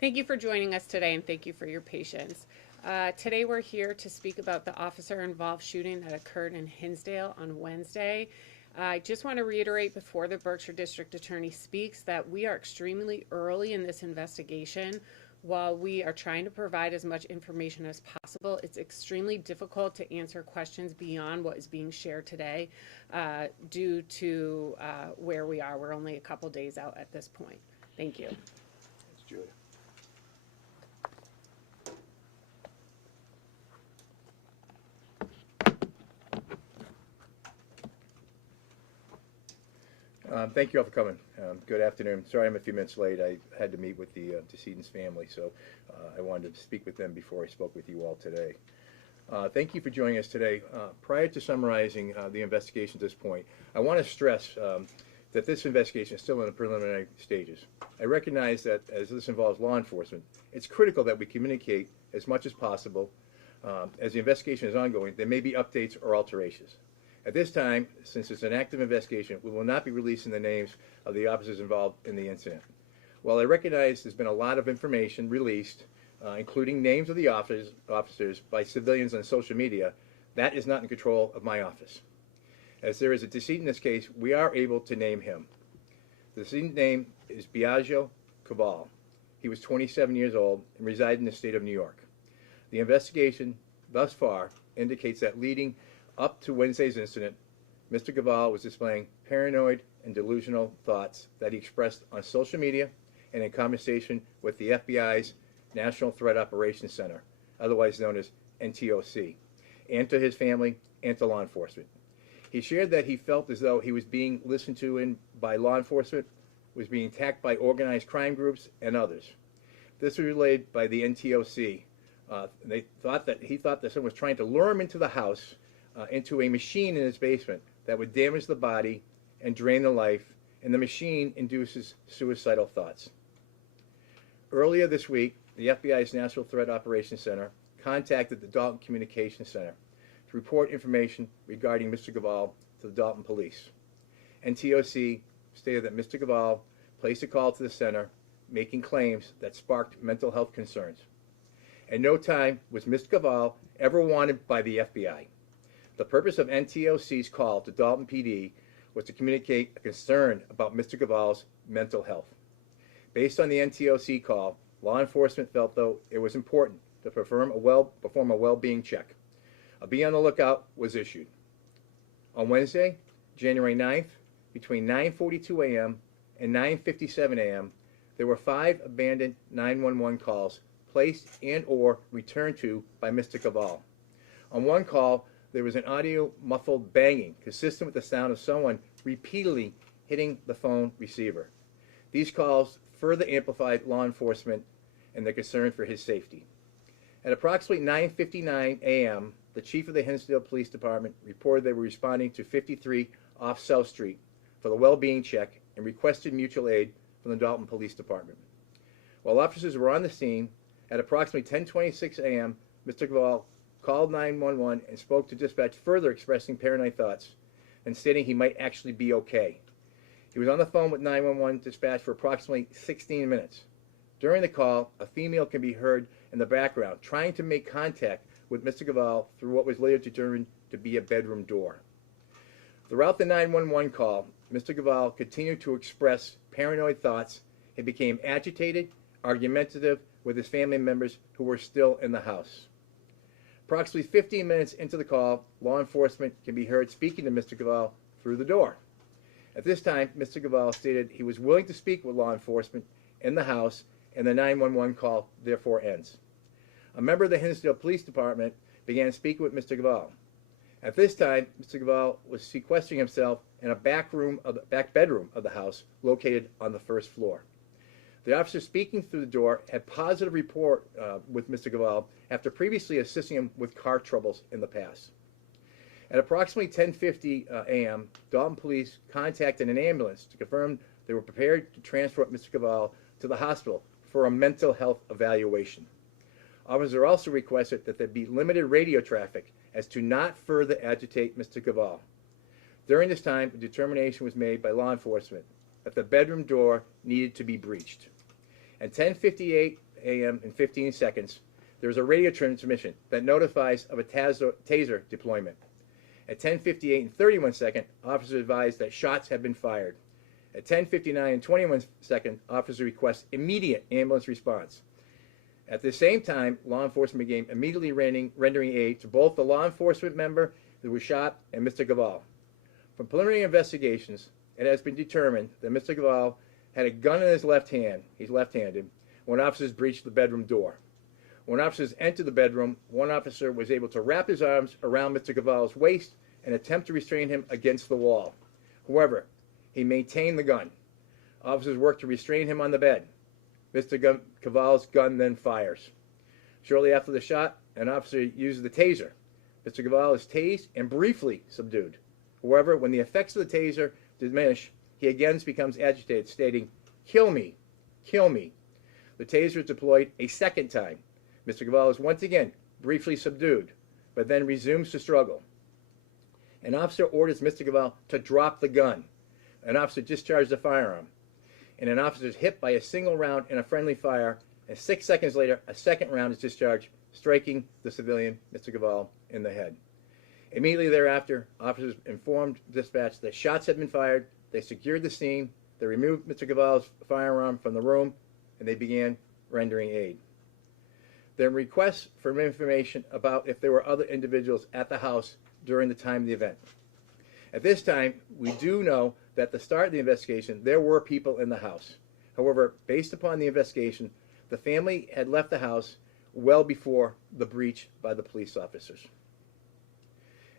Thank you for joining us today and thank you for your patience. Today we're here to speak about the officer-involved shooting that occurred in Hinsdale on Wednesday. I just want to reiterate before the Berkshire District Attorney speaks that we are extremely early in this investigation. While we are trying to provide as much information as possible, it's extremely difficult to answer questions beyond what is being shared today due to where we are. We're only a couple days out at this point. Thank you. Thanks, Julia. Thank you all for coming. Good afternoon. Sorry I'm a few minutes late. I had to meet with the decedent's family, so I wanted to speak with them before I spoke with you all today. Thank you for joining us today. Prior to summarizing the investigation at this point, I want to stress that this investigation is still in the preliminary stages. I recognize that as this involves law enforcement, it's critical that we communicate as much as possible. As the investigation is ongoing, there may be updates or alterations. At this time, since it's an active investigation, we will not be releasing the names of the officers involved in the incident. While I recognize there's been a lot of information released, including names of the officers by civilians on social media, that is not in control of my office. As there is a decedent in this case, we are able to name him. The decedent's name is Biagio Kauvil. He was 27 years old and resided in the state of New York. The investigation thus far indicates that leading up to Wednesday's incident, Mr. Kauvil was displaying paranoid and delusional thoughts that he expressed on social media and in conversation with the FBI's National Threat Operations Center, otherwise known as NTOC, and to his family and to law enforcement. He shared that he felt as though he was being listened to by law enforcement, was being attacked by organized crime groups and others. This was relayed by the NTOC. He thought that someone was trying to lure him into the house, into a machine in his basement that would damage the body and drain the life, and the machine induces suicidal thoughts. Earlier this week, the FBI's National Threat Operations Center contacted the Dalton Communications Center to report information regarding Mr. Kauvil to the Dalton Police. NTOC stated that Mr. Kauvil placed a call to the center making claims that sparked mental health concerns. At no time was Mr. Kauvil ever wanted by the FBI. The purpose of NTOC's call to Dalton PD was to communicate a concern about Mr. Kauvil's mental health. Based on the NTOC call, law enforcement felt, though, it was important to perform a well-being check. A be on the lookout was issued. On Wednesday, January 9th, between 9:42 a.m. and 9:57 a.m., there were 5 abandoned 911 calls placed and or returned to by Mr. Kauvil. On one call, there was an audio muffled banging consistent with the sound of someone repeatedly hitting the phone receiver. These calls further amplified law enforcement and their concern for his safety. At approximately 9:59 a.m., the chief of the Hinsdale Police Department reported they were responding to 53 off South Street for the well-being check and requested mutual aid from the Dalton Police Department. While officers were on the scene, at approximately 10:26 a.m., Mr. Kauvil called 911 and spoke to dispatch, further expressing paranoid thoughts and stating he might actually be okay. He was on the phone with 911 dispatch for approximately 16 minutes. During the call, a female can be heard in the background trying to make contact with Mr. Kauvil through what was later determined to be a bedroom door. Throughout the 911 call, Mr. Kauvil continued to express paranoid thoughts and became agitated, argumentative with his family members who were still in the house. Approximately 15 minutes into the call, law enforcement can be heard speaking to Mr. Kauvil through the door. At this time, Mr. Kauvil stated he was willing to speak with law enforcement in the house, and the 911 call therefore ends. A member of the Hinsdale Police Department began speaking with Mr. Kauvil. At this time, Mr. Kauvil was sequestering himself in a back bedroom of the house located on the first floor. The officer speaking through the door had positive report with Mr. Kauvil after previously assisting him with car troubles in the past. At approximately 10:50 a.m., Dalton Police contacted an ambulance to confirm they were prepared to transport Mr. Kauvil to the hospital for a mental health evaluation. Officers also requested that there be limited radio traffic as to not further agitate Mr. Kauvil. During this time, a determination was made by law enforcement that the bedroom door needed to be breached. At 10:58 a.m. in 15 seconds, there is a radio transmission that notifies of a taser deployment. At 10:58 and 31 seconds, officers advise that shots have been fired. At 10:59 and 21 seconds, officers request immediate ambulance response. At the same time, law enforcement began immediately rendering aid to both the law enforcement member who was shot and Mr. Kauvil. From preliminary investigations, it has been determined that Mr. Kauvil had a gun in his left hand, he's left-handed, when officers breached the bedroom door. When officers entered the bedroom, one officer was able to wrap his arms around Mr. Kauvil's waist and attempt to restrain him against the wall. However, he maintained the gun. Officers worked to restrain him on the bed. Mr. Kauvil's gun then fires. Shortly after the shot, an officer uses the taser. Mr. Kauvil is tased and briefly subdued. However, when the effects of the taser diminish, he again becomes agitated, stating, "Kill me, kill me." The taser is deployed a second time. Mr. Kauvil is once again briefly subdued, but then resumes to struggle. An officer orders Mr. Kauvil to drop the gun. An officer discharges the firearm, and an officer is hit by a single round in a friendly fire, and 6 seconds later, a second round is discharged, striking the civilian, Mr. Kauvil, in the head. Immediately thereafter, officers informed dispatch that shots had been fired. They secured the scene. They removed Mr. Kauvil's firearm from the room, and they began rendering aid. Their requests for information about if there were other individuals at the house during the time of the event. At this time, we do know that at the start of the investigation, there were people in the house. However, based upon the investigation, the family had left the house well before the breach by the police officers.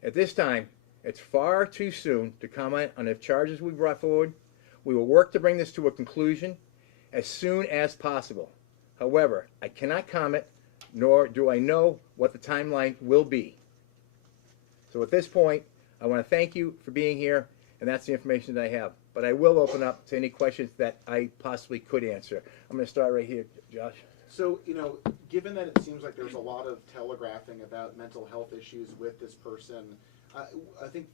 At this time, it's far too soon to comment on if charges will be brought forward. We will work to bring this to a conclusion as soon as possible. However, I cannot comment, nor do I know what the timeline will be. So at this point, I want to thank you for being here, and that's the information that I have. But I will open up to any questions that I possibly could answer. I'm going to start right here, Josh. So, given that it seems like there's a lot of telegraphing about mental health issues with this person, I think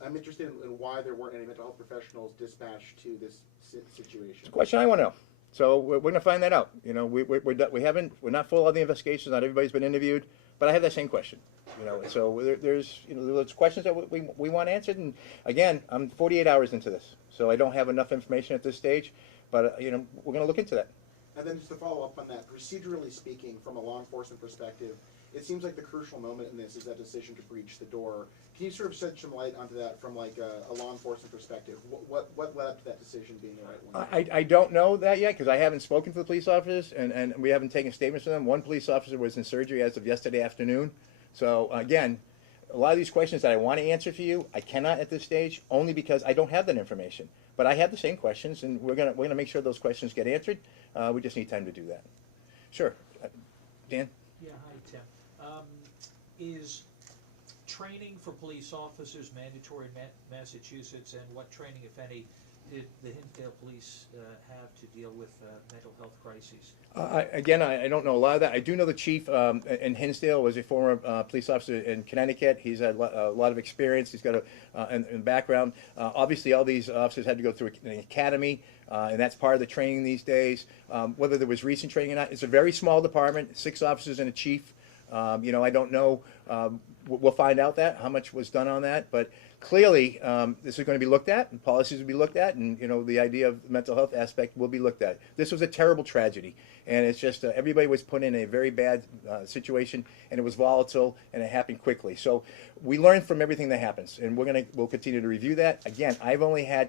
I'm interested in why there weren't any mental health professionals dispatched to this situation. It's a question I want to know. So we're going to find that out. We're not full of the investigations. Not everybody's been interviewed, but I have that same question. So there's questions that we want answered. And again, I'm 48 hours into this, so I don't have enough information at this stage. But we're going to look into that. And then just to follow up on that, procedurally speaking, from a law enforcement perspective, it seems like the crucial moment in this is that decision to breach the door. Can you sort of shed some light onto that from like a law enforcement perspective? What led up to that decision being the right one? I don't know that yet because I haven't spoken to the police officers and we haven't taken statements from them. One police officer was in surgery as of yesterday afternoon. So again, a lot of these questions that I want to answer for you, I cannot at this stage, only because I don't have that information. But I have the same questions, and we're gonna make sure those questions get answered. We just need time to do that. Sure, Dan. Yeah, hi Tim. Is training for police officers mandatory in Massachusetts, and what training, if any, did the Hinsdale police have to deal with mental health crises? I don't know a lot of that. I do know the chief in Hinsdale was a former police officer in Connecticut. He's had a lot of experience. He's got a background. Obviously, all these officers had to go through an academy, and that's part of the training these days. Whether there was recent training or not, it's a very small department, 6 officers and a chief. I don't know. We'll find out how much was done on that, but clearly this is going to be looked at, and policies will be looked at, and the idea of the mental health aspect will be looked at. This was a terrible tragedy, and it's just everybody was put in a very bad situation, and it was volatile, and it happened quickly. So we learn from everything that happens, and we'll continue to review that. Again, I've only had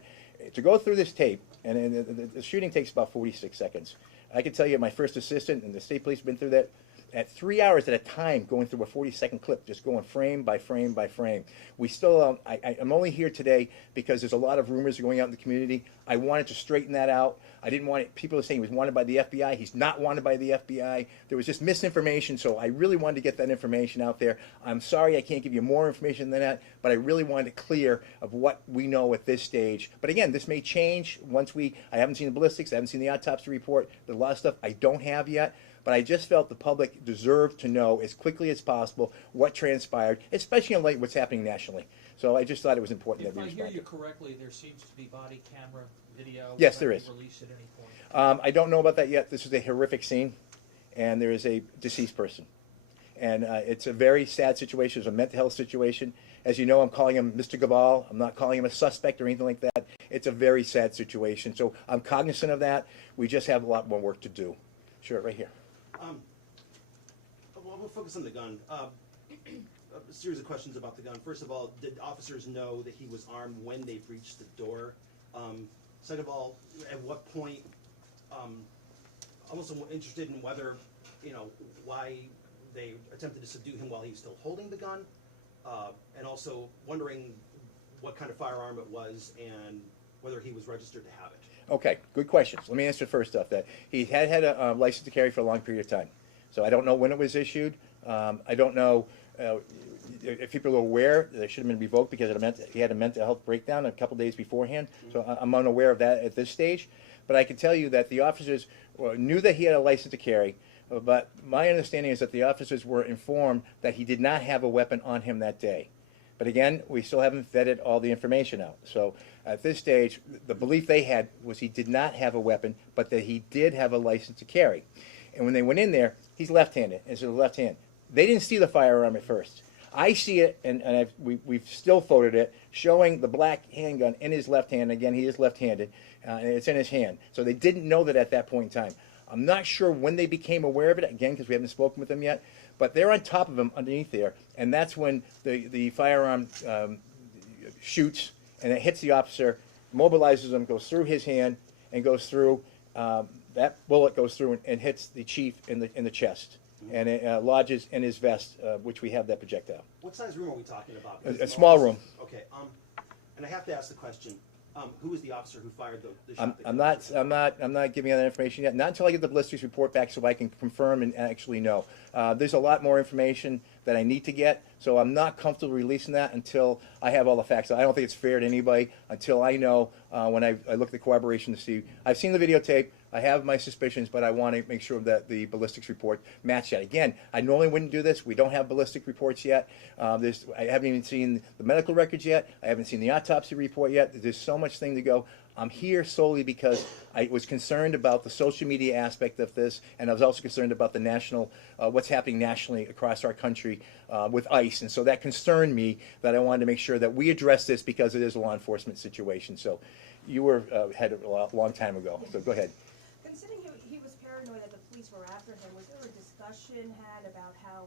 to go through this tape, and the shooting takes about 46 seconds. I can tell you, my first assistant and the state police have been through that at 3 hours at a time, going through a 40-second clip, just going frame by frame by frame. We still, I'm only here today because there's a lot of rumors going out in the community. I wanted to straighten that out. I didn't want it, people are saying he was wanted by the FBI. He's not wanted by the FBI. There was just misinformation, so I really wanted to get that information out there. I'm sorry I can't give you more information than that, but I really wanted it clear of what we know at this stage. But again, this may change once I haven't seen the ballistics, I haven't seen the autopsy report. There's a lot of stuff I don't have yet. But I just felt the public deserved to know as quickly as possible what transpired, especially in light of what's happening nationally. So I just thought it was important that we responded. If I hear you correctly, there seems to be body camera video. Yes, there is. Released at any point. I don't know about that yet. This is a horrific scene, and there is a deceased person. And it's a very sad situation. It's a mental health situation. As you know, I'm calling him Mr. Kauvil. I'm not calling him a suspect or anything like that. It's a very sad situation. So I'm cognizant of that. We just have a lot more work to do. Sure, right here. Well, we'll focus on the gun. A series of questions about the gun. First of all, did officers know that he was armed when they breached the door? Second of all, at what point, I'm also interested in whether, why they attempted to subdue him while he was still holding the gun, and also wondering what kind of firearm it was and whether he was registered to have it. Okay, good questions. Let me answer first off that. He had a license to carry for a long period of time. So I don't know when it was issued. I don't know if people are aware that it should have been revoked because he had a mental health breakdown a couple days beforehand. So I'm unaware of that at this stage. But I can tell you that the officers knew that he had a license to carry, but my understanding is that the officers were informed that he did not have a weapon on him that day. But again, we still haven't vetted all the information out. So at this stage, the belief they had was he did not have a weapon, but that he did have a license to carry. And when they went in there, he's left-handed, and so the left hand. They didn't see the firearm at first. I see it, and we've still photoed it, showing the black handgun in his left hand. Again, he is left-handed, and it's in his hand. So they didn't know that at that point in time. I'm not sure when they became aware of it, again, because we haven't spoken with them yet, but they're on top of him underneath there, and that's when the firearm shoots, and it hits the officer, mobilizes him, goes through his hand, and goes through, that bullet goes through and hits the chief in the chest. And it lodges in his vest, which we have that projectile. What size room are we talking about? A small room. Okay. And I have to ask the question: who was the officer who fired the shot? I'm not giving you that information yet. Not until I get the ballistics report back, so I can confirm and actually know. There's a lot more information that I need to get, so I'm not comfortable releasing that until I have all the facts. I don't think it's fair to anybody until I know when I look at the corroboration to see. I've seen the videotape. I have my suspicions, but I want to make sure that the ballistics report match that. Again, I normally wouldn't do this. We don't have ballistic reports yet. I haven't even seen the medical records yet. I haven't seen the autopsy report yet. There's so much thing to go. I'm here solely because I was concerned about the social media aspect of this, and I was also concerned about the national, what's happening nationally across our country with ICE. And so that concerned me that I wanted to make sure that we address this because it is a law enforcement situation. So you were head a long time ago, so go ahead. Considering he was paranoid that the police were after him, was there a discussion had about how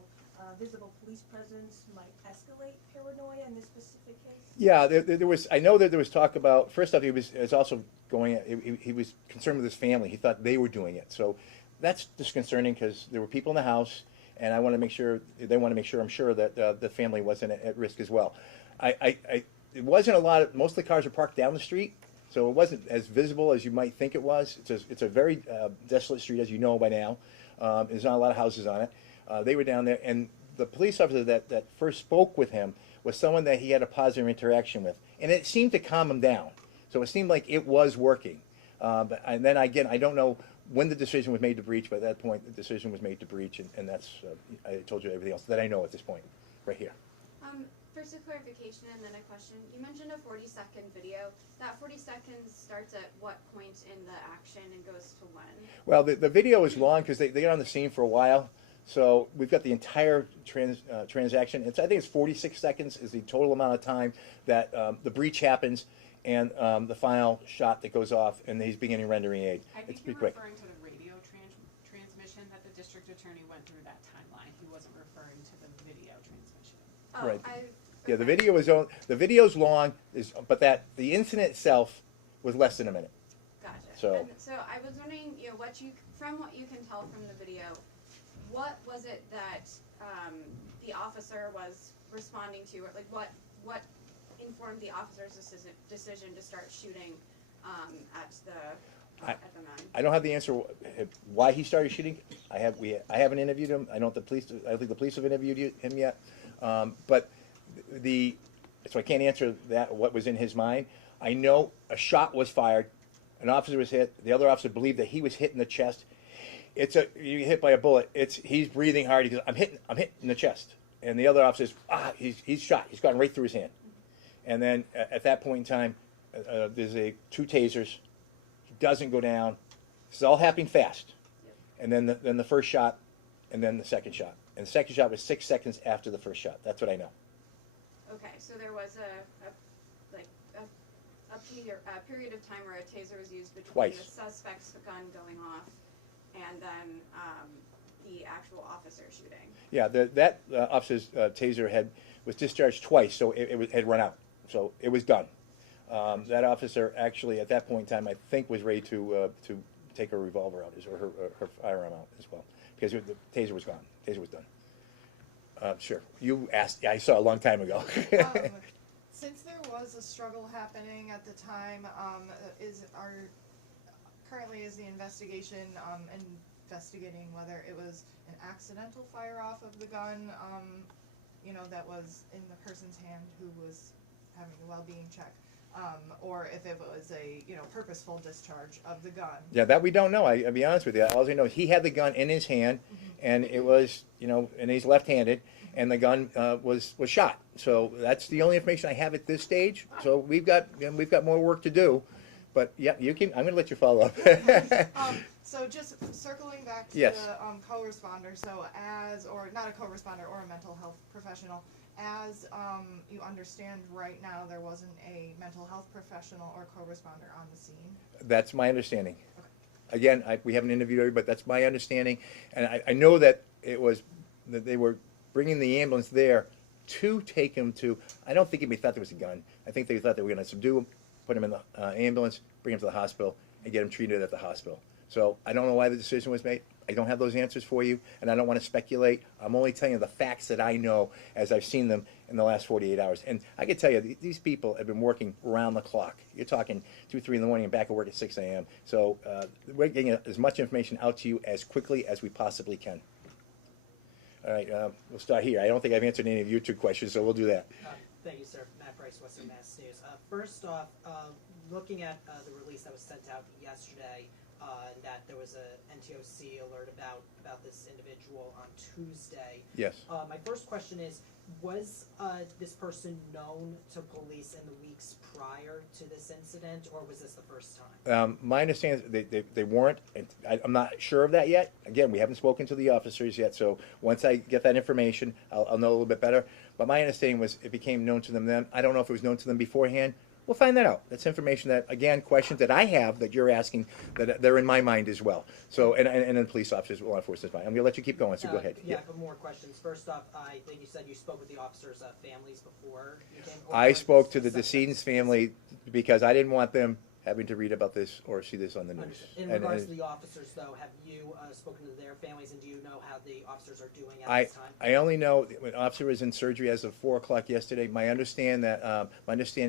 visible police presence might escalate paranoia in this specific case? Yeah, there was. I know that there was talk about. First off, he was also going. He was concerned with his family. He thought they were doing it. So that's disconcerting because there were people in the house, and I want to make sure they want to make sure. I'm sure that the family wasn't at risk as well. It wasn't a lot of. Most of the cars were parked down the street. So it wasn't as visible as you might think it was. It's a very desolate street, as you know by now. There's not a lot of houses on it. They were down there, and the police officer that first spoke with him was someone that he had a positive interaction with. And it seemed to calm him down. So it seemed like it was working. And then, again, I don't know when the decision was made to breach, but at that point, the decision was made to breach, and that's, I told you everything else that I know at this point, right here. First a clarification and then a question. You mentioned a 40-second video. That 40 seconds starts at what point in the action and goes to when? Well, the video is long because they got on the scene for a while. So we've got the entire transaction. I think it's 46 seconds is the total amount of time that the breach happens and the final shot that goes off and he's beginning rendering aid. I think you're referring to the radio transmission that the district attorney went through that timeline. He wasn't referring to the video transmission. Oh, right. Yeah, the video is the video's long, but the incident itself was less than a minute. Gotcha. So I was wondering, from what you can tell from the video, what was it that the officer was responding to, or what informed the officer's decision to start shooting at the man? I don't have the answer why he started shooting. I haven't interviewed him. I don't think the police have interviewed him yet. But so I can't answer that, what was in his mind. I know a shot was fired, an officer was hit, the other officer believed that he was hit in the chest. You get hit by a bullet, he's breathing hard, he goes, I'm hit in the chest. And the other officer says, he's shot, he's gone right through his hand. And then at that point in time, there's two tasers, he doesn't go down. This is all happening fast. and then the first shot, and then the second shot. And the second shot was 6 seconds after the first shot. That's what I know. Okay, so there was a period of time where a taser was used between Twice. the suspect's gun going off and then the actual officer shooting. Yeah, that officer's taser was discharged twice, so it had run out. So it was done. That officer actually, at that point in time, I think was ready to take her revolver out, or her firearm out as well, because the taser was gone. Taser was done. Sure. You asked. I saw a long time ago. Since there was a struggle happening at the time, currently is the investigation investigating whether it was an accidental fire off of the gun, that was in the person's hand who was having a well-being check, or if it was a purposeful discharge of the gun. Yeah, that we don't know. I'll be honest with you. All I know is he had the gun in his hand, and it was and he's left-handed, and the gun was shot. So that's the only information I have at this stage. So we've got more work to do, but yeah, you can. I'm going to let you follow up. So just circling back to Yes. the co-responder, so or not a co-responder or a mental health professional, as you understand right now, there wasn't a mental health professional or co-responder on the scene? That's my understanding. Again, we haven't interviewed everybody, but that's my understanding, and I know that that they were bringing the ambulance there to take him to. I don't think anybody thought there was a gun. I think they thought they were going to subdue him, put him in the ambulance, bring him to the hospital, and get him treated at the hospital. So I don't know why the decision was made. I don't have those answers for you, and I don't want to speculate. I'm only telling you the facts that I know as I've seen them in the last 48 hours. And I can tell you, these people have been working around the clock. You're talking 2, 3 in the morning and back at work at 6 a.m. So we're getting as much information out to you as quickly as we possibly can. All right, we'll start here. I don't think I've answered any of your 2 questions, so we'll do that. Thank you, sir. Matt Price, Western Mass News. First off, looking at the release that was sent out yesterday, that there was a NTOC alert about this individual on Tuesday. Yes. My first question is, was this person known to police in the weeks prior to this incident, or was this the first time? My understanding is they weren't, and I'm not sure of that yet. Again, we haven't spoken to the officers yet, so once I get that information, I'll know a little bit better. But my understanding was it became known to them then. I don't know if it was known to them beforehand. We'll find that out. That's information that, again, questions that I have that you're asking, that they're in my mind as well. So, and then police officers, law enforcement mind. I'm going to let you keep going, so go ahead. Yeah, but more questions. First off, I think you said you spoke with the officers' families before you came over. I spoke to the decedent's family because I didn't want them having to read about this or see this on the news. In regards to the officers, though, have you spoken to their families, and do you know how the officers are doing at this time? I only know an officer was in surgery as of 4 o'clock yesterday. My understanding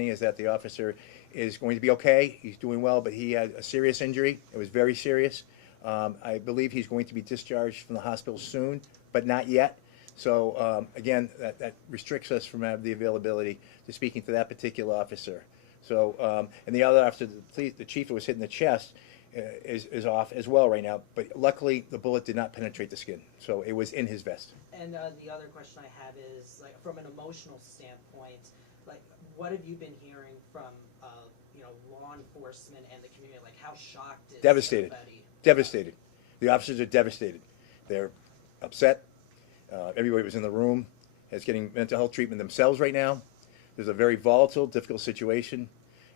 is that the officer is going to be okay. He's doing well, but he had a serious injury. It was very serious. I believe he's going to be discharged from the hospital soon, but not yet. So again, that restricts us from the availability to speaking to that particular officer. So, and the other officer, the chief who was hit in the chest, is off as well right now. But luckily, the bullet did not penetrate the skin, so it was in his vest. And the other question I have is, like, from an emotional standpoint, like, what have you been hearing from, law enforcement and the community? Like, how shocked is Devastated. everybody? Devastated. The officers are devastated. They're upset. Everybody was in the room is getting mental health treatment themselves right now. There's a very volatile, difficult situation.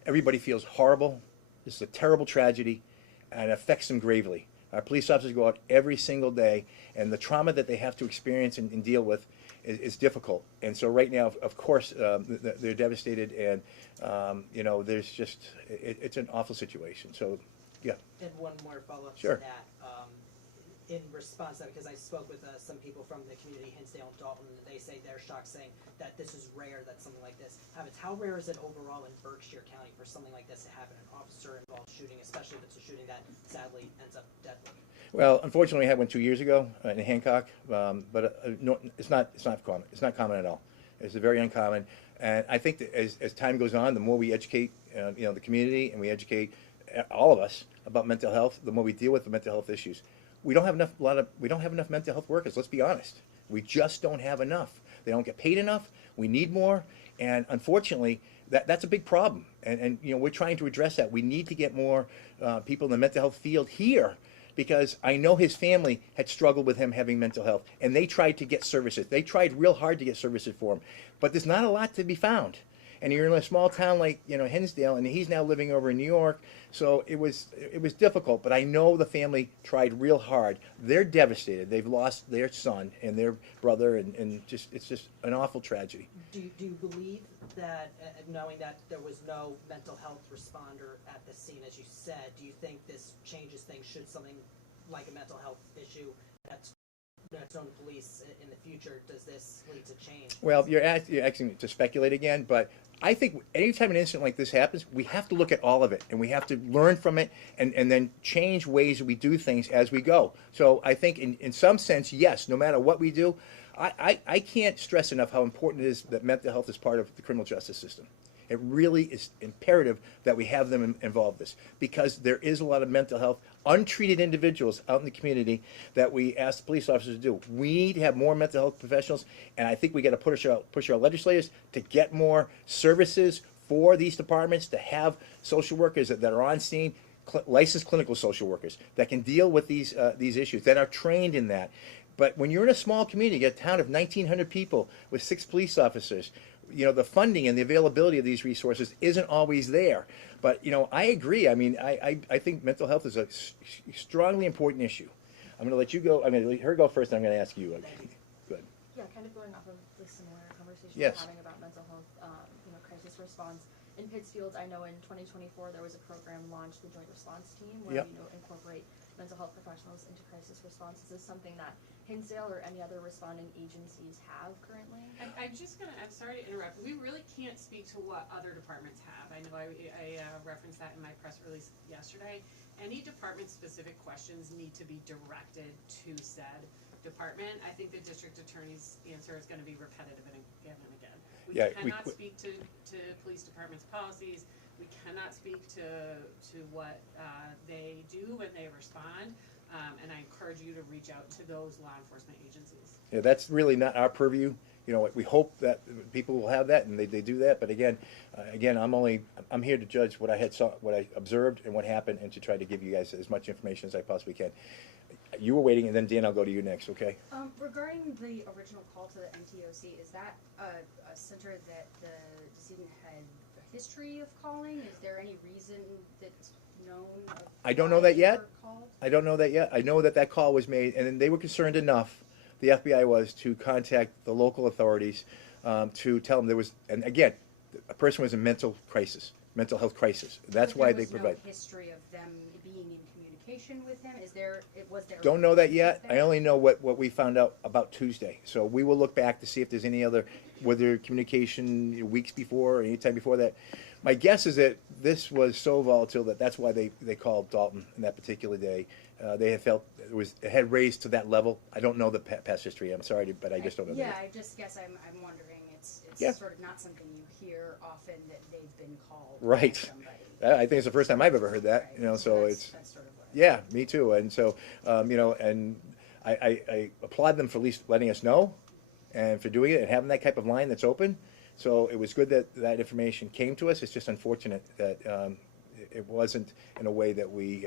Everybody feels horrible. This is a terrible tragedy, and it affects them gravely. Our police officers go out every single day, and the trauma that they have to experience and deal with is difficult. And so right now, of course, they're devastated, and there's just it's an awful situation. So, yeah. And one more follow-up Sure. to that. In response to that, because I spoke with some people from the community, Hinsdale and Dalton, and they say they're shocked, saying that this is rare that something like this happens. How rare is it overall in Berkshire County for something like this to happen, an officer-involved shooting, especially if it's a shooting that sadly ends up deadly? Well, unfortunately, we had one 2 years ago in Hancock, but no, it's not common. It's not common at all. It's very uncommon, and I think that as time goes on, the more we educate, the community, and we educate all of us about mental health, the more we deal with the mental health issues. We don't have enough mental health workers. Let's be honest. We just don't have enough. They don't get paid enough. We need more, and unfortunately, that's a big problem. And we're trying to address that. We need to get more people in the mental health field here because I know his family had struggled with him having mental health, and they tried to get services. They tried real hard to get services for him, but there's not a lot to be found. And you're in a small town like Hinsdale, and he's now living over in New York, so it was difficult. But I know the family tried real hard. They're devastated. They've lost their son and their brother, and it's just an awful tragedy. Do you believe that, knowing that there was no mental health responder at the scene, as you said, do you think this changes things? Should something like a mental health issue that's known to police in the future, does this lead to change? Well, you're asking to speculate again, but I think anytime an incident like this happens, we have to look at all of it, and we have to learn from it, and then change ways that we do things as we go. So I think in some sense, yes, no matter what we do, I can't stress enough how important it is that mental health is part of the criminal justice system. It really is imperative that we have them involved in this, because there is a lot of mental health, untreated individuals out in the community that we ask police officers to do. We need to have more mental health professionals, and I think we got to push our legislators to get more services for these departments, to have social workers that are on scene, licensed clinical social workers that can deal with these issues, that are trained in that. But when you're in a small community, a town of 1,900 people with 6 police officers, the funding and the availability of these resources isn't always there. But, I agree. I mean, I think mental health is a strongly important issue. I'm going to let you go. I'm going to let her go first, and I'm going to ask you. Good. Yeah, kind of going off of the similar conversation Yes. we're having about mental health, crisis response. In Pittsfield, I know in 2024 there was a program launched, the Joint Response Team, where Yep. incorporate mental health professionals into crisis response. Is this something that Hinsdale or any other responding agencies have currently? I'm sorry to interrupt. We really can't speak to what other departments have. I know I referenced that in my press release yesterday. Any department-specific questions need to be directed to said department. I think the district attorney's answer is going to be repetitive and again and again. We cannot speak to police department's policies. We cannot speak to what they do when they respond. And I encourage you to reach out to those law enforcement agencies. Yeah, that's really not our purview. We hope that people will have that, and they do that. But again, I'm here to judge what I observed and what happened, and to try to give you guys as much information as I possibly can. You were waiting, and then Dan, I'll go to you next. Okay? Regarding the original call to the NTOC, is that a center that the decedent had a history of calling? Is there any reason that's known? I don't know that yet. I don't know that yet. I know that call was made, and they were concerned enough, the FBI was, to contact the local authorities to tell them there was, and again, a person was in mental health crisis. That's why they provide. No history of them being in communication with him. Was there? Don't know that yet. I only know what we found out about Tuesday. So we will look back to see if there's any other, whether communication weeks before or any time before that. My guess is that this was so volatile that's why they called Dalton on that particular day. They had felt it had raised to that level. I don't know the past history. I'm sorry, but I just don't know. Yeah, I just guess I'm wondering. It's sort of not something you hear often that they've been called. Right. By somebody. I think it's the first time I've ever heard that. Right. So that's it's. That's sort of what Yeah, me too. And so, and I applaud them for at least letting us know, and for doing it and having that type of line that's open. So it was good that information came to us. It's just unfortunate that it wasn't in a way that we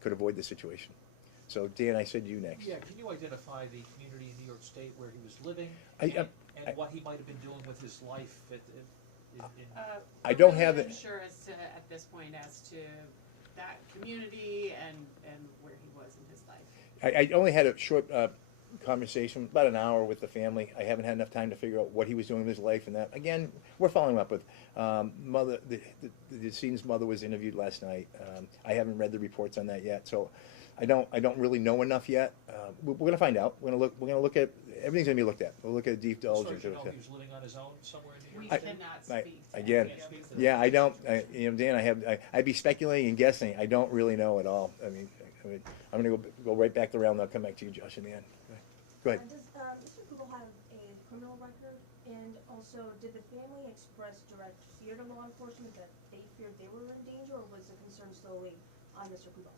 could avoid the situation. So Dan, I said you next. Yeah, can you identify the community in New York State where he was living and what he might have been doing with his life? I don't I'm have really it. unsure at this point as to that community and where he was in his life. I only had a short conversation, about an hour, with the family. I haven't had enough time to figure out what he was doing with his life, and that. Again, we're following up with mother. The decedent's mother was interviewed last night. I haven't read the reports on that yet, so I don't really know enough yet. We're going to find out. We're going to look at everything's going to be looked at. We'll look at a deep So diligence. you know he was living on his own somewhere in New We York? cannot speak to again, any of these. yeah, I don't. Dan, I'd be speculating and guessing. I don't really know at all. I mean I'm going to go right back around. And I'll come back to you, Josh, in the end. Go ahead. Does Mr. Kauvil have a criminal record? And also, did the family express direct fear to law enforcement that they feared they were in danger, or was the concern solely on Mr. Kauvil?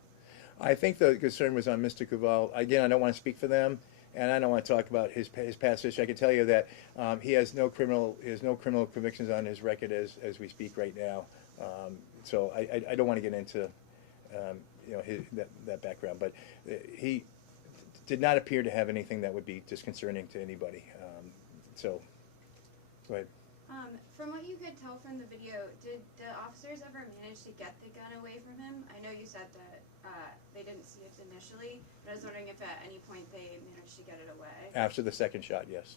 I think the concern was on Mr. Kauvil. Again, I don't want to speak for them, and I don't want to talk about his past history. I can tell you that he has no criminal convictions on his record as we speak right now. So I don't want to get into you know, that background. But he did not appear to have anything that would be disconcerting to anybody. So, go ahead. From what you could tell from the video, did the officers ever manage to get the gun away from him? I know you said that they didn't see it initially, but I was wondering if at any point they managed to get it away. After the second shot, yes.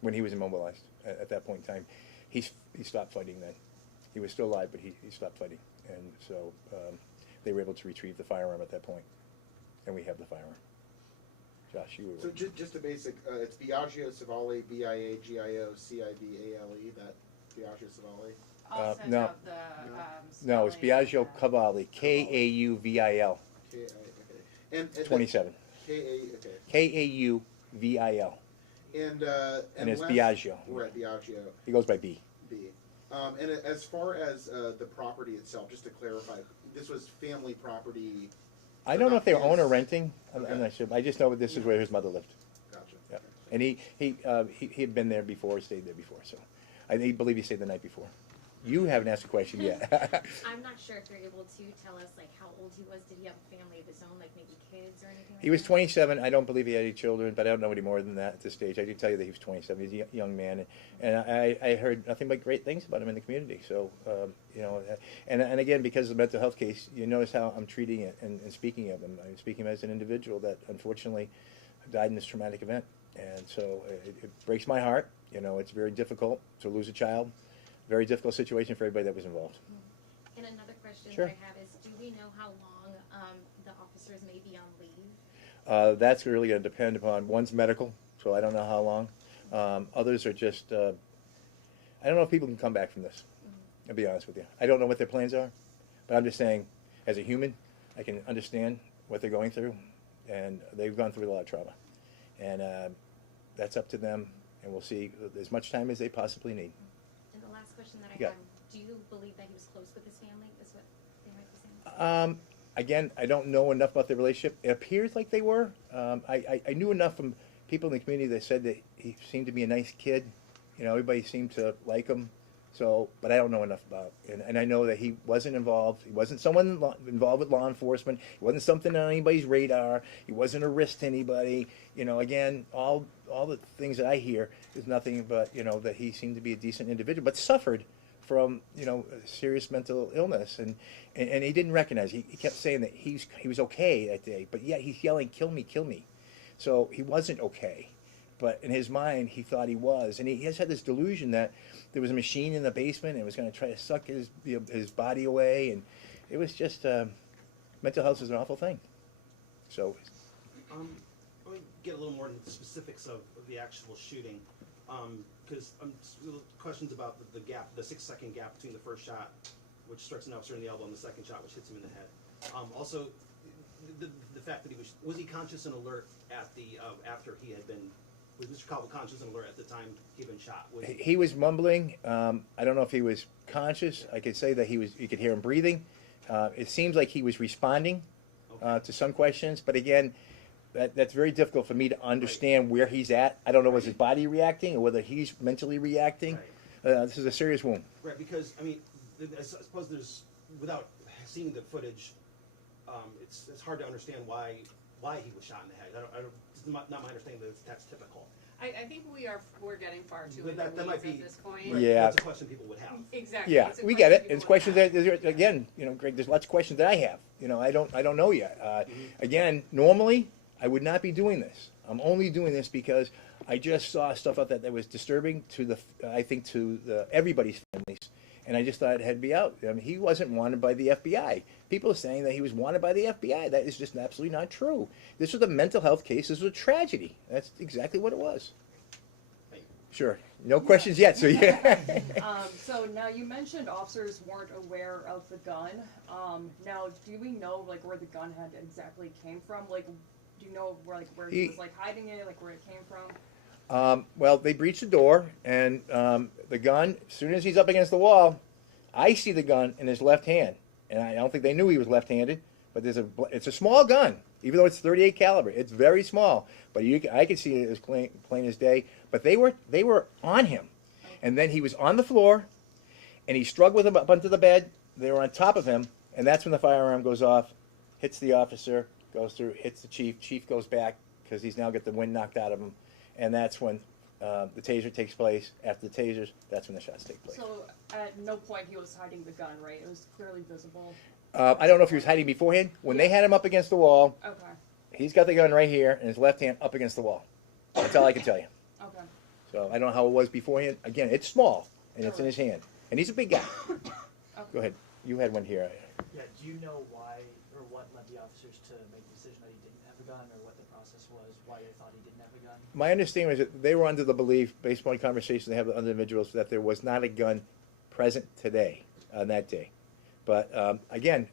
When he was immobilized, at that point in time, he stopped fighting then. He was still alive, but he stopped fighting. And so they were able to retrieve the firearm at that point. And we have the firearm. Josh, you were... So just a basic, it's Biagio Savale, Biagio-Civale, that Biagio Savale? Also no. about the, No, it's Biagio Kauvil, Kauvil, K-I, okay. And 27. K-A, okay. Kauvil. And it's last- Biagio. Right, Biagio. He goes by B. B. And as far as the property itself, just to clarify, this was family property. I don't know if they were His- own or renting. I'm Okay. not sure. I just know this is where his mother lived. Gotcha. Yeah. Okay. And he had been there before, stayed there before. So I believe he stayed the night before. You haven't asked a question yet. I'm not sure if you're able to tell us like how old he was. Did he have a family of his own, like maybe kids or anything like He was that? 27. I don't believe he had any children, but I don't know any more than that at this stage. I can tell you that he was 27. He's a young man, and I heard nothing but great things about him in the community. So, you know, and again, because of the mental health case, you notice how I'm treating it and speaking of him. I'm speaking of him as an individual that unfortunately died in this traumatic event, and so it breaks my heart. You know, it's very difficult to lose a child. Very difficult situation for everybody that was involved. And another question Sure. that I have is, do we know how long the officers may be on leave? That's really going to depend upon, one's medical, so I don't know how long. Others are just, I don't know if people can come back from this, I'll be honest with you. I don't know what their plans are, but I'm just saying, as a human, I can understand what they're going through, and they've gone through a lot of trauma. And that's up to them, and we'll see as much time as they possibly need. And the last question that I Yeah. have, do you believe that he was close with his family, is what they might be saying? Again, I don't know enough about their relationship. It appears like they were. I knew enough from people in the community that said that he seemed to be a nice kid. You know, everybody seemed to like him. So, but I don't know enough about. And I know that he wasn't involved. He wasn't someone involved with law enforcement. He wasn't something on anybody's radar. He wasn't a risk to anybody. You know, again, all the things that I hear is nothing but, you know, that he seemed to be a decent individual, but suffered from, you know, serious mental illness, and he didn't recognize. He kept saying that he was okay that day, but yet he's yelling, "Kill me, kill me." So he wasn't okay, but in his mind he thought he was, and he has had this delusion that there was a machine in the basement and it was going to try to suck his body away, and it was just mental health is an awful thing. So Let me get a little more into the specifics of the actual shooting, because questions about the gap, the 6-second gap between the first shot, which strikes an officer in the elbow, and the second shot, which hits him in the head. Also, the fact that was he conscious and alert at the after he had been. Was Mr. Kauvil conscious and alert at the time he'd been shot? he was mumbling. I don't know if he was conscious. I could say that you could hear him breathing. It seems like he was responding to some questions, but again, that's very difficult for me to understand where he's at. I don't know, was his body reacting or whether he's mentally reacting. Right. This is a serious wound. Right, because I mean, I suppose there's, without seeing the footage, it's hard to understand why he was shot in the head. It's not my understanding that that's typical. I think we're getting far too in That the might weeds be- at this point. Right, Yeah. That's a question people would have. Exactly. Yeah, It's a we get it. question It's people questions would that have. again, you know, Greg. There's lots of questions that I have. You know, I don't know yet. Again, normally I would not be doing this. I'm only doing this because I just saw stuff out that was disturbing to everybody's families, and I just thought it had to be out. I mean, he wasn't wanted by the FBI. People are saying that he was wanted by the FBI. That is just absolutely not true. This was a mental health case. This was a tragedy. That's exactly what it was. Sure. No questions yet. So yeah. So now you mentioned officers weren't aware of the gun. Now, do we know like where the gun had exactly came from? Like, do you know where he was like hiding it, like where it came from? Well, they breached the door, and the gun, as soon as he's up against the wall, I see the gun in his left hand. And I don't think they knew he was left-handed, but it's a small gun, even though it's 38 caliber. It's very small, but I could see it as plain as day. But they were on him. And then he was on the floor, and he struggled with them up onto the bed. They were on top of him, and that's when the firearm goes off, hits the officer, goes through, hits the chief. Chief goes back because he's now got the wind knocked out of him, and that's when the taser takes place. After the tasers, that's when the shots take place. So at no point he was hiding the gun, right? It was clearly visible. I don't know if he was hiding beforehand. When they had him up against the wall, Okay. he's got the gun right here, and his left hand up against the wall. That's all I can tell you. Okay. So I don't know how it was beforehand. Again, it's small, and it's in his hand, and he's a big guy. Go ahead. You had one here. Yeah, do you know why or what led the officers to make the decision that he didn't have a gun, or what the process was, why they thought he didn't have a gun? My understanding was that they were under the belief, based upon conversations they have with other individuals, that there was not a gun present today, on that day. But again,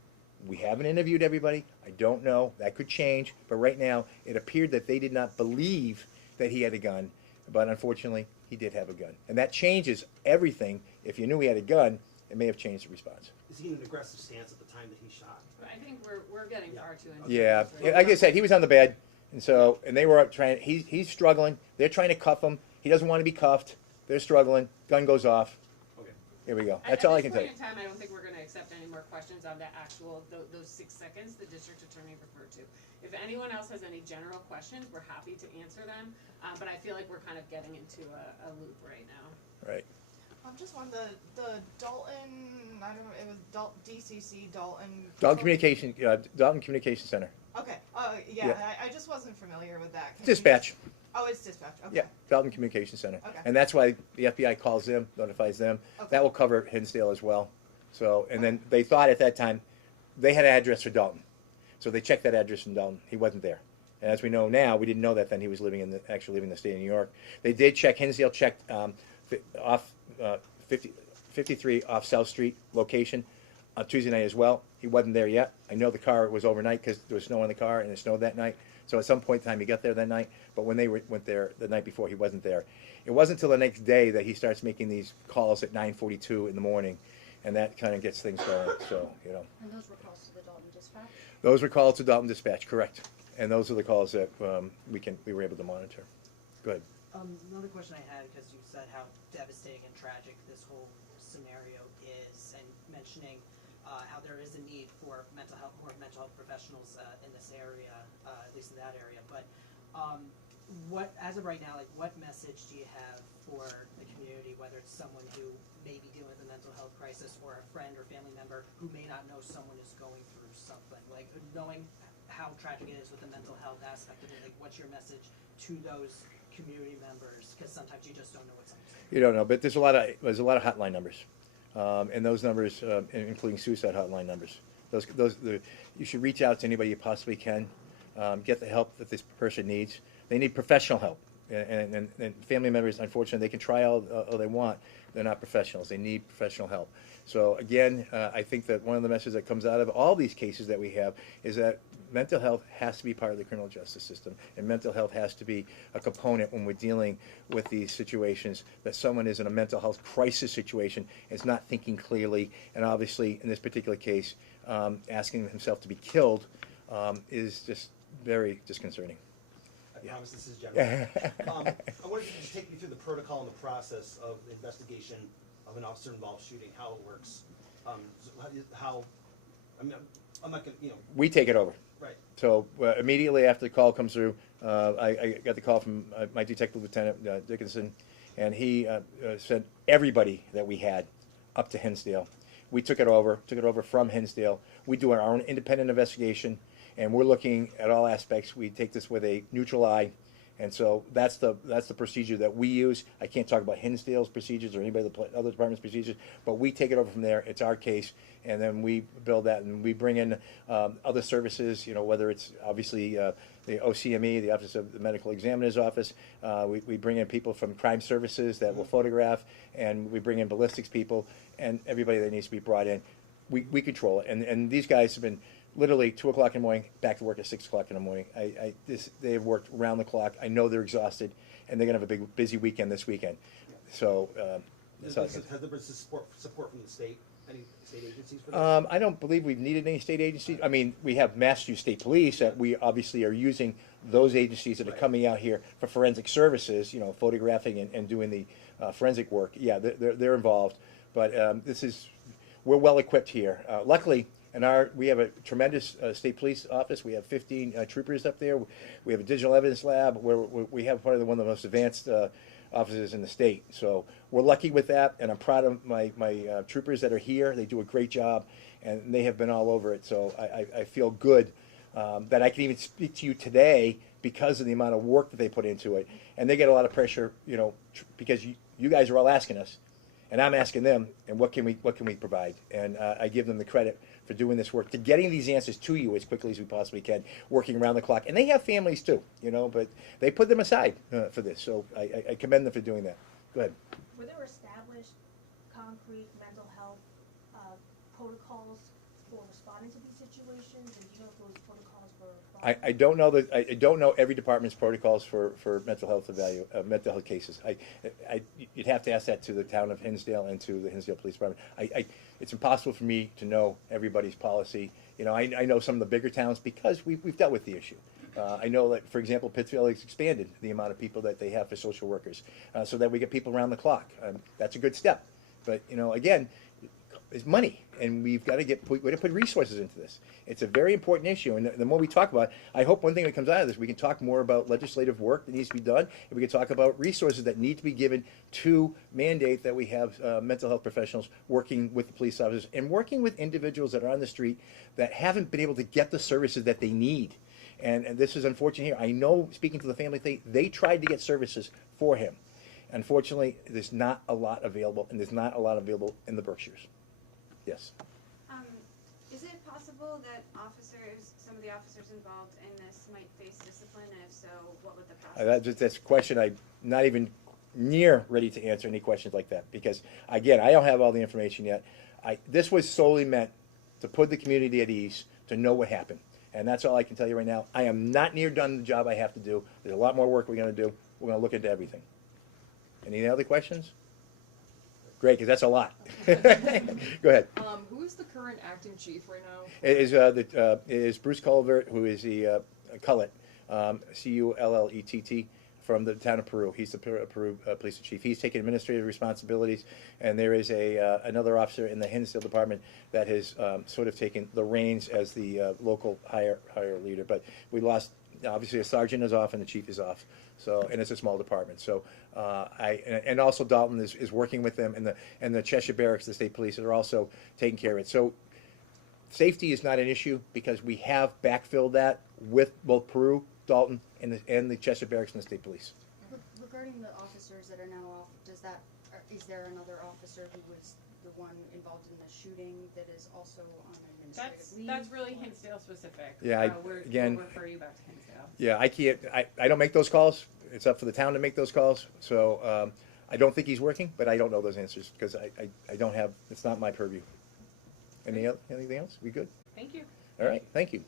we haven't interviewed everybody. I don't know. That could change. But right now, it appeared that they did not believe that he had a gun. But unfortunately, he did have a gun. And that changes everything. If you knew he had a gun, it may have changed the response. Is he in an aggressive stance at the time that he shot? I think we're getting far too into Yeah. this. Like I said, he was on the bed. And they were up trying, he's struggling. They're trying to cuff him. He doesn't want to be cuffed. They're struggling. Gun goes off. Okay. Here we go. That's all I can tell you. At this point in time, I don't think we're going to accept any more questions on the actual, those 6 seconds the district attorney referred to. If anyone else has any general questions, we're happy to answer them, but I feel like we're kind of getting into a loop right now. Right. Just on the Dalton, I don't know, it was DCC, Dalton. Dalton Communication Center. Okay, Yeah. I just wasn't familiar with that. Can you- Dispatch. Oh, it's dispatch, okay. Yeah, Dalton Communication Center. Okay. And that's why the FBI calls them, notifies them. Okay. That will cover Hinsdale as well. So, and then they thought at that time, they had an address for Dalton. So they checked that address in Dalton. He wasn't there. And as we know now, we didn't know that then he was actually living in the state of New York. They did check, Hinsdale checked off 53 off South Street location on Tuesday night as well. He wasn't there yet. I know the car was overnight because there was snow in the car and it snowed that night. So at some point in time he got there that night, but when they went there the night before, he wasn't there. It wasn't until the next day that he starts making these calls at 9:42 in the morning, and that kind of gets things going. So, you know. And those were calls to the Dalton dispatch? Those were calls to Dalton Dispatch, correct. And those are the calls that we were able to monitor. Go ahead. Another question I had, because you said how devastating and tragic this whole scenario is, and mentioning how there is a need for more mental health professionals in this area, at least in that area. But what, as of right now, like, what message do you have for the community, whether it's someone who may be dealing with a mental health crisis, or a friend or family member who may not know someone is going through something, like knowing how tragic it is with the mental health aspect of it? Like, what's your message to those community members? Because sometimes you just don't know what's happening. You don't know, but there's a lot of hotline numbers, and those numbers, including suicide hotline numbers. You should reach out to anybody you possibly can. Get the help that this person needs. They need professional help, and family members, unfortunately, they can try all they want. They're not professionals. They need professional help. So again, I think that one of the messages that comes out of all these cases that we have is that mental health has to be part of the criminal justice system, and mental health has to be a component when we're dealing with these situations. That someone is in a mental health crisis situation, is not thinking clearly, and obviously in this particular case, asking himself to be killed is just very disconcerting. I promise this is general. I wanted to just take you through the protocol and the process of the investigation of an officer-involved shooting, how it works. I'm not going to, We take it over. Right. So immediately after the call comes through, I got the call from my detective lieutenant Dickinson, and he sent everybody that we had up to Hinsdale. We took it over from Hinsdale. We do our own independent investigation, and we're looking at all aspects. We take this with a neutral eye, and so that's the procedure that we use. I can't talk about Hinsdale's procedures or anybody other department's procedures, but we take it over from there. It's our case, and then we build that, and we bring in other services. Whether it's obviously the OCME, the Office of the Medical Examiner's Office. We bring in people from crime services that will photograph, and we bring in ballistics people, and everybody that needs to be brought in. We control it, and these guys have been literally 2 o'clock in the morning, back to work at 6 o'clock in the morning. They've worked around the clock. I know they're exhausted, and they're gonna have a big, busy weekend this weekend. So has there been support from the state? Any state agencies for this? I don't believe we've needed any state agencies. I mean, we have Massachusetts State Police that we obviously are using those agencies that are coming out here for forensic services, photographing and doing the forensic work. Yeah, they're involved, but we're well equipped here. Luckily, And we have a tremendous state police office. We have 15 troopers up there. We have a digital evidence lab where we have probably one of the most advanced offices in the state. So we're lucky with that, and I'm proud of my troopers that are here. They do a great job, and they have been all over it. So I feel good that I can even speak to you today because of the amount of work that they put into it. And they get a lot of pressure, you know, because you guys are all asking us, and I'm asking them, and what can we provide? And I give them the credit for doing this work, to getting these answers to you as quickly as we possibly can, working around the clock. And they have families too, you know, but they put them aside for this. So I commend them for doing that. Go ahead. Were there established concrete mental health protocols for responding to these situations? And do you know if those protocols were followed? I don't know that I don't know every department's protocols for mental health mental health cases. You'd have to ask that to the town of Hinsdale and to the Hinsdale Police Department. It's impossible for me to know everybody's policy. You know, I know some of the bigger towns because we've dealt with the issue. I know that, for example, Pittsfield has expanded the amount of people that they have for social workers, so that we get people around the clock. That's a good step. But you know, again, it's money, and we've got to put resources into this. It's a very important issue, and the more we talk about it, I hope one thing that comes out of this, we can talk more about legislative work that needs to be done, and we can talk about resources that need to be given to mandate that we have mental health professionals working with the police officers and working with individuals that are on the street that haven't been able to get the services that they need. And this is unfortunate here. I know, speaking to the family, they tried to get services for him. Unfortunately, there's not a lot available, and there's not a lot available in the Berkshires. Yes. Is it possible that some of the officers involved in this might face discipline, and if so, what would the process? That's a question I'm not even near ready to answer any questions like that, because again, I don't have all the information yet. This was solely meant to put the community at ease, to know what happened, and that's all I can tell you right now. I am not near done the job I have to do. There's a lot more work we're going to do. We're going to look into everything. Any other questions? Great, because that's a lot. Go ahead. Who is the current acting chief right now? It is Bruce Culvert, who is the Cullett, Cullett, from the town of Peru. He's the Peru police chief. He's taken administrative responsibilities, and there is another officer in the Hinsdale department that has sort of taken the reins as the local higher leader. But we lost, obviously, a sergeant is off and the chief is off. So, and it's a small department. So, and also Dalton is working with them, and the Cheshire Barracks, the state police, are also taking care of it. So, safety is not an issue because we have backfilled that with both Peru, Dalton, and the Cheshire Barracks and the state police. Regarding the officers that are now off, is there another officer who was the one involved in the shooting that is also on administrative leave? That's really Hinsdale specific. Yeah, we'll refer you back to Hinsdale. Yeah, I can't. I don't make those calls. It's up for the town to make those calls. So I don't think he's working, but I don't know those answers because I don't have. It's not my purview. Anything else? We good? Thank you. All right. Thank you.